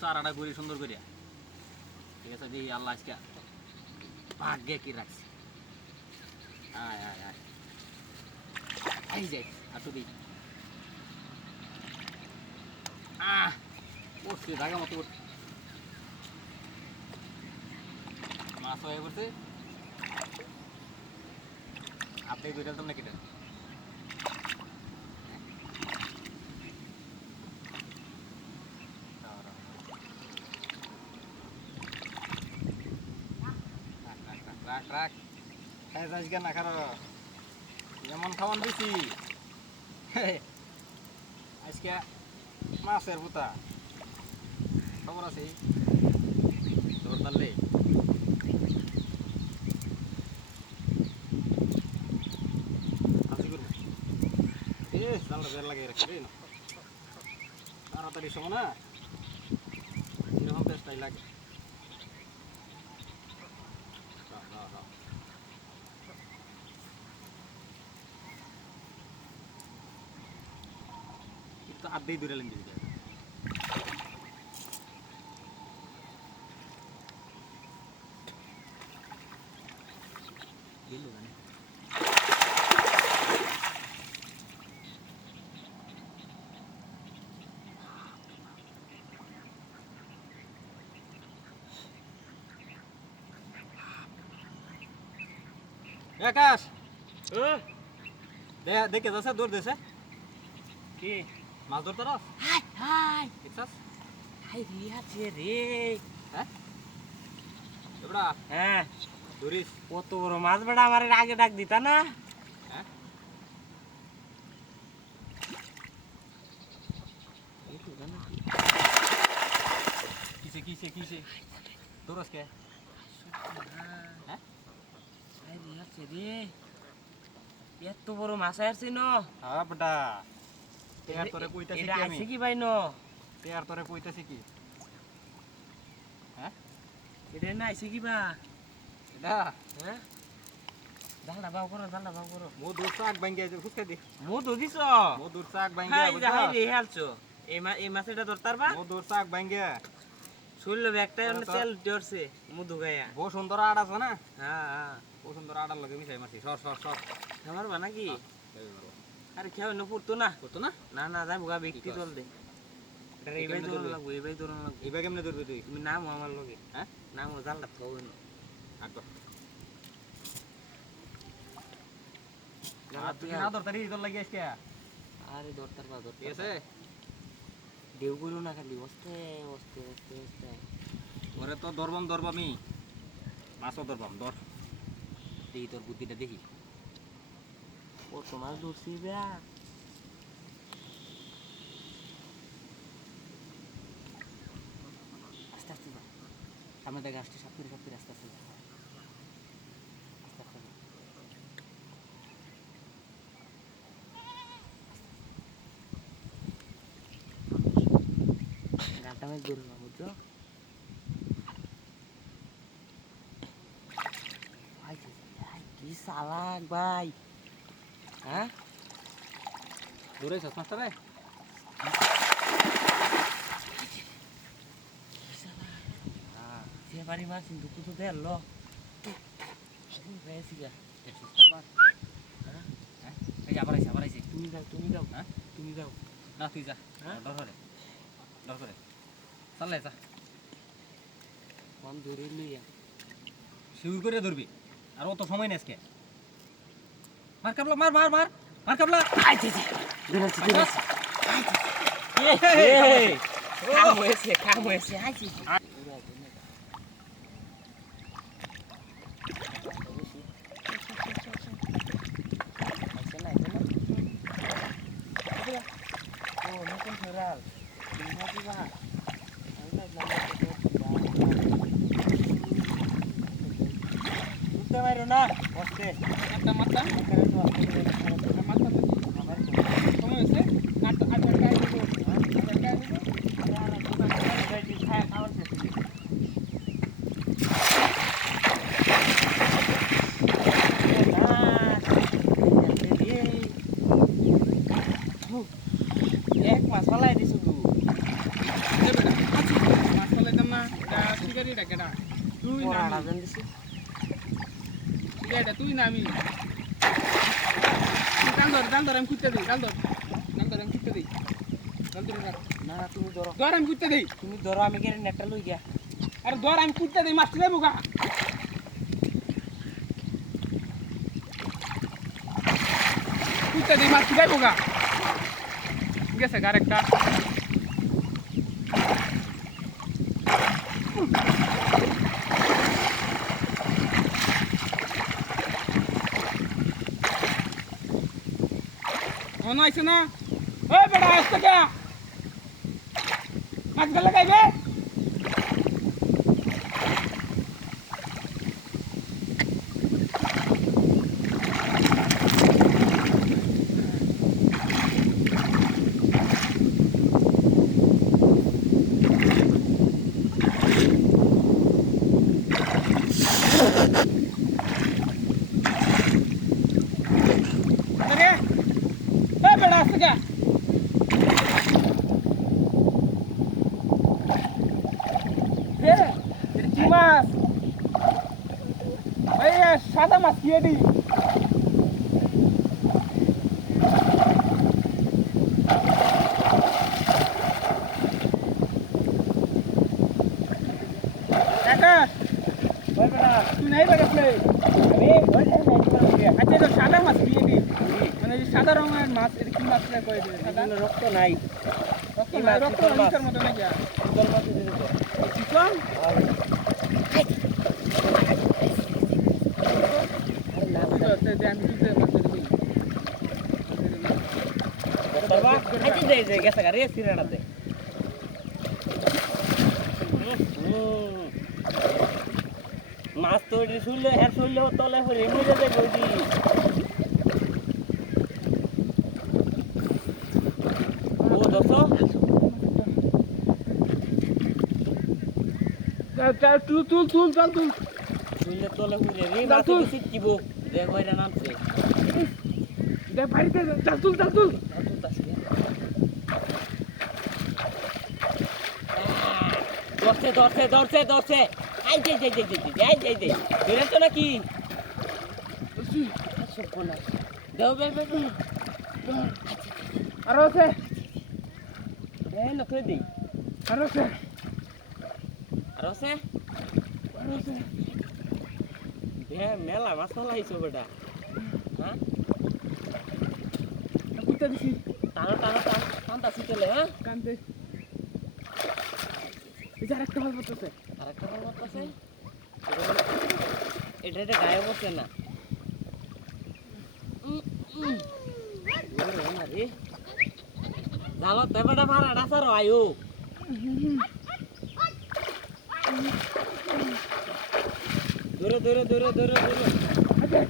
সারাটা করি সুন্দর করিয়া। ঠিক আছে, দেখি আল্লাহ আজকে ভাগ্যে কি রাখছি। আয় আয় আয়, এই যে আটু দিই। উঠছি জায়গা মতো উঠ। মাছ হয়ে পড়ছে। আপনি দুইটা তো নাকি রাখ রাখ, খাই যাস গা না খারো, এমন খাওয়ান দিছি আজকে মাছের পুতা। খবর আছে তোর তাহলে? জানলা বের লাগিয়ে রাখছি রে, তাড়াতাড়ি সময় না এরকম চেষ্টাই লাগে। কিন্তু আধেই দূরে লেগে দিতে আকাশ দেখে যাচ্ছে দৌড় দিয়েছে কি মাছ ধরতে রাস? হাই হাই দেখছাস? হাই রে আছে রে। হ্যাঁ এবড়া, হ্যাঁ ধরিস? কত বড় মাছ বেড়া, আমার আগে ডাক দিতা না? হ্যাঁ কিসে কিসে কিসে দৌড়স কে? হ্যাঁ হাই রে আছে রে, এত বড় মাছ আসছে ন? হ্যাঁ বেটা, তেয়ার তোরে কইতাছি এটা কি আমি? আছে কি ভাই ন? তেয়ার তোরে কইতাছি কি? হ্যাঁ এটা না আছে কি বা? এটা হ্যাঁ জালটা বাউ করো, জালটা বাউ করো। মধুর চাক ভাঙ্গিয়া যে ফুসকা দি, মধু দিছ? মধুর চাক হাই ভাঙ্গিয়া হাই বুঝছস? রে হালছো। এই মাছটা ধরতার বা? মধুর চাক ভাঙ্গিয়া শুনলো একটা তেল ধরছে মধু গায়া। বহু সুন্দর আড় আছে না, হ্যাঁ হ্যাঁ, বহু সুন্দর আড়ার লগে মিশাই মাছি। সর সর সর, আমার বা নাকি? আরে খেয়ে ন পড়তো না? করতো না? না না যাই বুগা ব্যক্তি চল দে। এটা এইবাই কেমনে ধরন ধরবে? লাগবো, এইবাই ধরন লাগবো। এইবার কেমনে ধরবি তুই? তুমি নামো আমার লগে, হ্যাঁ নামো জালটা থাও না। আগো জালটা তুই থাও। না ধরতারি তোর লাগি আজকে, আরে ধরতার বা ঠিক ধরতার আছে? দেউ করো না খালি অস্তে অস্তে অস্তে অস্তে। ওরে তো ধরবাম ধরবামি, মাছও ধরবাম। ধর দেখি তোর বুদ্ধিটা দেখি। কত মাছ ধরছি বা? আস্তে আস্তে যা, সামনে দেখে আসছে, সাপ করে আস্তে আস্তে যা, আস্তে আস্তে যা। গানটা মাছ ধরো না বুঝছো? ভাই ভাই, কি চালাক ভাই। হ্যাঁ দৌড়াইছস মাছটা রে? সে বাড়ি মাছ কিন্তু তুই তো দেড় পেয়েছি গা। দেখছিস কারবার? হ্যাঁ এই যে আবার আইছে। তুমি যাও, তুমি যাও, হ্যাঁ তুমি যাও। না তুই যা, হ্যাঁ? ডর করে চাল্লাই যা। কম ধরে লইয়া শিউর করে ধরবি, আর অত সময় নেই আজকে। মার কাবলা, মার মার মার মার কাবলা। আইছে ধরেছি ধরেছি। কাম হয়েছে আইছে। ও নতুন ফেরাল দিবা। বুঝতে পারো না বসতে একটা মাথা সময় হয়েছে। এক মাস ফলাই দিছো এটা কেডা তুই না পড়াটা আমি। জান দিছি এটা তুই না আমি জাল ধর আমি কুত্তে দিই জাল ধর আমি কুত্তে দিই জাল ধরে রাখ না তুমি ধরো ধর আমি কুত্তে দিই তুমি ধরো আমি কেন নেটটা লই গিয়া আরে ধর আমি কুত্তে দিই মাছটা দেবো গা কুত্তে দিই মাছটা দেবো গা গেছে গার একটা মনে হয়েছে না ওই বেটা আসতে কে মাছ গেলে গাইবে আরে ওই বেটা আসতে কে কি মাছ এই সাদা মাছ কি এডি কাকা ওই বেটা তুই নাই বেড়াচ্লে আমি ওই যে নেট করে গিয়া আচ্ছা এটা সাদা মাছ কি এডি মানে এই সাদা রঙের মাছ এটা কি মাছ কয় দিবে সাদা কোনো রক্ত নাই রক্ত কি না মাছ? রক্ত চিতল মাছ। রঙের মতো নাকি চিতল মাছ দিয়ে দিতে চিকন আরে না আমি দিতে মাছ দিই বাবা খাইতে দে দে গেছে গারে সিরাটা দে মাছ তো এটি শুনলে হ্যাঁ শুনলে তলে হয়ে মরে যাবে বৌদি ও দোস্ত তুল তুল তুল চল তুল শুনলে তলে হয়ে রে যা মাছ তুল। কিছু কিব দেখ ওইটা নামছে দেখ বাড়িতে চল তুল চল তুল ধরছে ধরছে ধরছে ধরছে আই যাই যাই যাই যাই যাই যাই ধরে তো নাকি সপনা দেও বে বে আরো আছে এ না করে দেই আরো আছে আর আছে বে মেলা মাছ লাইছো বেটা হ্যাঁ কুত্তা দিছি টানো টানো টানো টানতা সিটেলে হ্যাঁ কানতে এই যে আরেকটা হল বলতেছে আরেকটা বল আছে এটা এটা গায়ে বসে না জালো তেবাটা ভাড়া ডাসারো আয়ু দূরে দূরে দূরে দূরে দূরে আচ্ছা